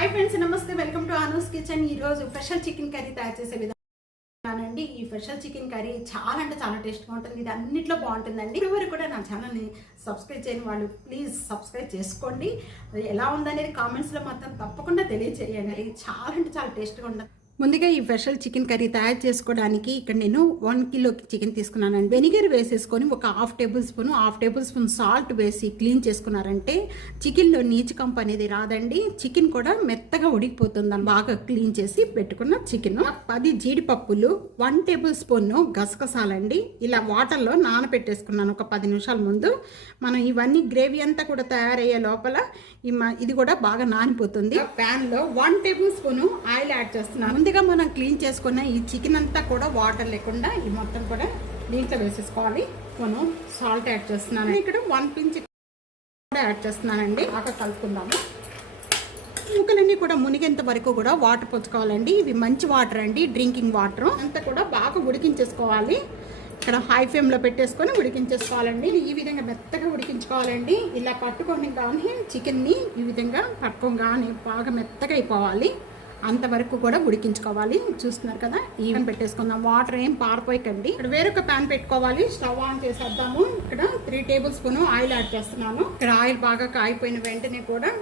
हाय friends नमस्ते welcome to Anu's kitchen. Special chicken curry तैयार చేసే విధానానండి। ఈ స్పెషల్ చికెన్ కర్రీ చాలా అంటే చాలా టేస్ట్గా ఉంటుంది। ఇది అన్నిట్లో బాగుంటుందండి। ఎవరు కూడా నా ఛానల్ని సబ్స్క్రైబ్ చేయని వాళ్ళు ప్లీజ్ సబ్స్క్రైబ్ చేసుకోండి। ఎలా ఉందనేది కామెంట్స్లో మాత్రం తప్పకుండా తెలియజేయండి। చాలా అంటే చాలా టేస్ట్గా ఉంటుంది। ముందుగా ఈ స్పెషల్ చికెన్ కర్రీ తయారు చేసుకోవడానికి ఇక్కడ నేను 1 కిలో చికెన్ తీసుకున్నానండి। వెనిగర్ వేసేసుకొని ఒక హాఫ్ టేబుల్ స్పూన్ సాల్ట్ వేసి క్లీన్ చేసుకున్నారంటే చికెన్లో నీచు కంపు అనేది రాదండి। చికెన్ కూడా మెత్తగా ఉడికిపోతుంది। బాగా క్లీన్ చేసి పెట్టుకున్న చికెన్ 10 జీడిపప్పులు 1 టేబుల్ స్పూన్ గసగసాలండి ఇలా వాటర్లో నానబెట్టేసుకున్నాను ఒక 10 నిమిషాల ముందు। మనం ఇవన్నీ గ్రేవీ అంతా కూడా తయారయ్యే లోపల ఇది కూడా బాగా నానిపోతుంది। ప్యాన్లో 1 టేబుల్ స్పూన్ ఆయిల్ యాడ్ చేస్తున్నాను। ముందుగా మనం క్లీన్ చేసుకున్న ఈ చికెన్ అంతా కూడా వాటర్ లేకుండా ఈ మొత్తం కూడా దీంట్లో వేసేసుకోవాలి। మనం సాల్ట్ యాడ్ చేస్తున్నాను। ఇక్కడ 1 పించ్ కూడా యాడ్ చేస్తున్నానండి। బాగా కలుపుకుందాము। ముక్కలన్నీ కూడా మునిగేంత వరకు కూడా వాటర్ పోసుకోవాలండి। ఇవి మంచి వాటర్ అండి, డ్రింకింగ్ వాటర్। అంతా కూడా బాగా ఉడికించేసుకోవాలి। ఇక్కడ హై ఫ్లేమ్లో పెట్టేసుకొని ఉడికించేసుకోవాలండి। ఈ విధంగా మెత్తగా ఉడికించుకోవాలండి। ఇలా పట్టుకొని కానీ చికెన్ని ఈ విధంగా పట్టుకోగానే బాగా మెత్తగా అయిపోవాలి, అంతవరకు కూడా ఉడికించుకోవాలి। చూస్తున్నారు కదా, ఈవెన్ పెట్టేసుకుందాం। వాటర్ ఏం పారిపోయకండి। ఇక్కడ వేరొక ప్యాన్ పెట్టుకోవాలి। స్టవ్ ఆన్ చేసేద్దాము। ఇక్కడ 3 టేబుల్ స్పూన్ ఆయిల్ యాడ్ చేస్తున్నాను। ఇక్కడ ఆయిల్ బాగా కాయిపోయిన వెంటనే కూడా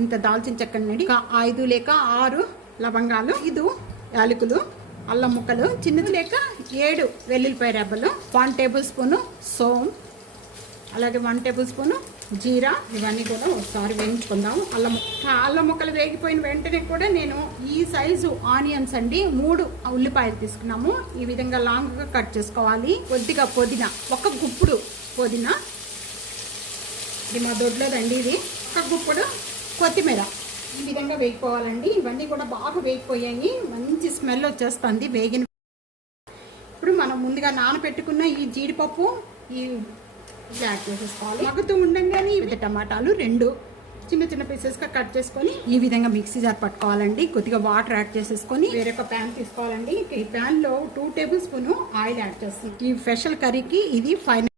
ఇంత దాల్చిన చెక్కనండి 5 లేక 6 లవంగాలు, 5 యాలకులు, అల్లం ముక్కలు చిన్నది లేక 7 వెల్లుల్లిపాయ రెబ్బలు, 1 టేబుల్ స్పూన్ సోం, అలాగే 1 టేబుల్ స్పూన్ జీరా, ఇవన్నీ కూడా ఒకసారి వేయించుకుందాము। అల్లం ముక్కలు వేగిపోయిన వెంటనే కూడా నేను ఈ సైజు ఆనియన్స్ అండి 3 ఉల్లిపాయలు తీసుకున్నాము। ఈ విధంగా లాంగ్గా కట్ చేసుకోవాలి। కొద్దిగా పుదీనా, ఒక గుప్పుడు పుదీనా, ఇది మా దొడ్లోదండి, ఇది ఒక గుప్పుడు కొత్తిమీర ఈ విధంగా వేగిపోవాలండి। ఇవన్నీ కూడా బాగా వేగిపోయాయి, మంచి స్మెల్ వచ్చేస్తుంది వేగిన। ఇప్పుడు మనం ముందుగా నానబెట్టుకున్న ఈ జీడిపప్పు ఈ యాడ్ చేసేసుకోవాలి। మగ్గుతూ ఉండగానే ఇవి టమాటాలు 2 చిన్న చిన్న పీసెస్గా కట్ చేసుకొని ఈ విధంగా మిక్సీ జార్ పట్టుకోవాలండి। కొద్దిగా వాటర్ యాడ్ చేసేసుకొని వేరొక ప్యాన్ తీసుకోవాలండి। ఈ ప్యాన్లో 2 టేబుల్ స్పూన్ ఆయిల్ యాడ్ చేస్తాం। ఈ స్పెషల్ కర్రీకి ఇది ఫైనల్,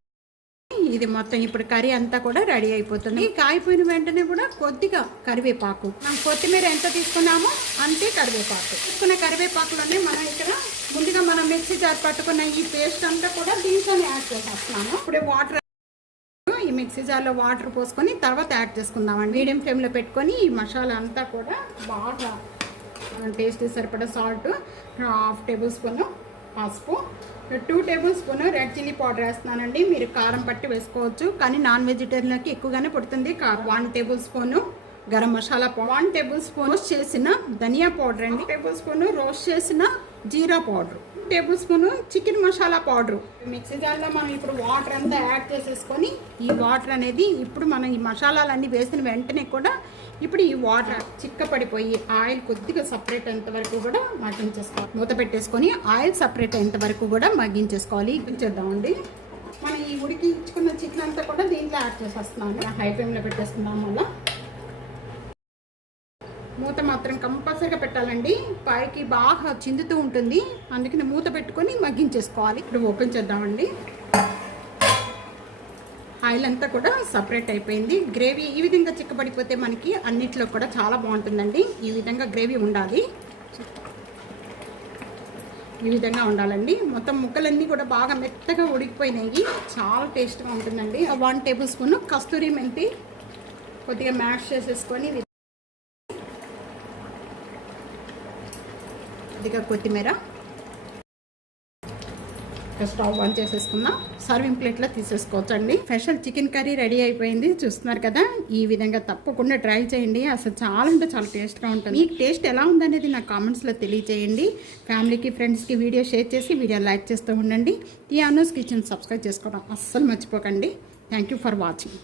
ఇది మొత్తం ఇప్పుడు కర్రీ అంతా కూడా రెడీ అయిపోతుంది। కాయిపోయిన వెంటనే కూడా కొద్దిగా కరివేపాకు, మనం కొత్తిమీర ఎంత తీసుకున్నామో అంతే కరివేపాకు తీసుకున్న కరివేపాకులోనే మనం ఇక్కడ ముందుగా మనం మిక్సీ జార్ పట్టుకున్న ఈ పేస్ట్ అంతా కూడా దీంట్లోనే యాడ్ చేసేస్తున్నాము। ఇప్పుడే వాటర్ ఈ మిక్సీ జార్లో వాటర్ పోసుకొని తర్వాత యాడ్ చేసుకుందామండి। మీడియం ఫ్లేమ్లో పెట్టుకొని ఈ మసాలా అంతా కూడా బాగా టేస్ట్ సరిపడా సాల్ట్, 1/2 టేబుల్ స్పూన్ పసుపు, 2 table spoon red chilli powder వేస్తున్నానండి। మీరు కారం పట్టి వేసుకోవచ్చు, కానీ నాన్ వెజిటేరియన్కి ఎక్కువగానే పడుతుంది కారం। 1 tablespoon garam masala, 1 tablespoon roast చేసిన ధనియా పౌడర్ అండి, 1 టేబుల్ స్పూన్ రోస్ట్ చేసిన జీరా powder, 2 tablespoon chicken masala powder. Mixie జార్లో మనం ఇప్పుడు వాటర్ అంతా యాడ్ చేసేసుకొని ఈ వాటర్ అనేది ఇప్పుడు మనం ఈ మసాలాలన్నీ వేసిన వెంటనే కూడా ఇప్పుడు ఈ వాటర్ చిక్కపడిపోయి ఆయిల్ కొద్దిగా సపరేట్ అయ్యేంత వరకు కూడా మగ్గించేసుకోవాలి। మూత పెట్టేసుకొని ఆయిల్ సపరేట్ అయ్యేంత వరకు కూడా మగ్గించేసుకోవాలి। ఇప్పించేద్దామండి। మనం ఈ ఉడికించుకున్న చికెన్ అంతా కూడా దీంట్లో యాడ్ చేసేస్తున్నాను। హై ఫ్లేమ్లో పెట్టేస్తున్నాం। మళ్ళీ మూత మాత్రం కంపల్సరీగా పెట్టాలండి, పైకి బాగా చిందుతూ ఉంటుంది, అందుకని మూత పెట్టుకొని మగ్గించేసుకోవాలి। ఇప్పుడు ఓపెన్ చేద్దామండి। ఆయిల్ అంతా కూడా సపరేట్ అయిపోయింది। గ్రేవీ ఈ విధంగా చిక్కబడిపోతే మనకి అన్నిట్లో కూడా చాలా బాగుంటుందండి। ఈ విధంగా గ్రేవీ ఉండాలి, ఈ విధంగా ఉండాలండి। మొత్తం ముక్కలన్నీ కూడా బాగా మెత్తగా ఉడికిపోయినాయి, చాలా టేస్ట్గా ఉంటుందండి। 1 టేబుల్ స్పూన్ కస్తూరి మెంతి కొద్దిగా మ్యాష్ చేసేసుకొని, కొద్దిగా కొత్తిమీర, స్టవ్ ఆన్ చేసేసుకున్నాం। సర్వింగ్ ప్లేట్లో తీసేసుకోవచ్చండి। స్పెషల్ చికెన్ కర్రీ రెడీ అయిపోయింది, చూస్తున్నారు కదా। ఈ విధంగా తప్పకుండా ట్రై చేయండి, అసలు చాలా అంటే చాలా టేస్ట్గా ఉంటుంది। మీకు టేస్ట్ ఎలా ఉందనేది నాకు కామెంట్స్లో తెలియజేయండి। ఫ్యామిలీకి ఫ్రెండ్స్కి వీడియో షేర్ చేసి వీడియో లైక్ చేస్తూ ఉండండి। ఈ అనూస్ కిచెన్ సబ్స్క్రైబ్ చేసుకోవడం అస్సలు మర్చిపోకండి। Thank you for watching.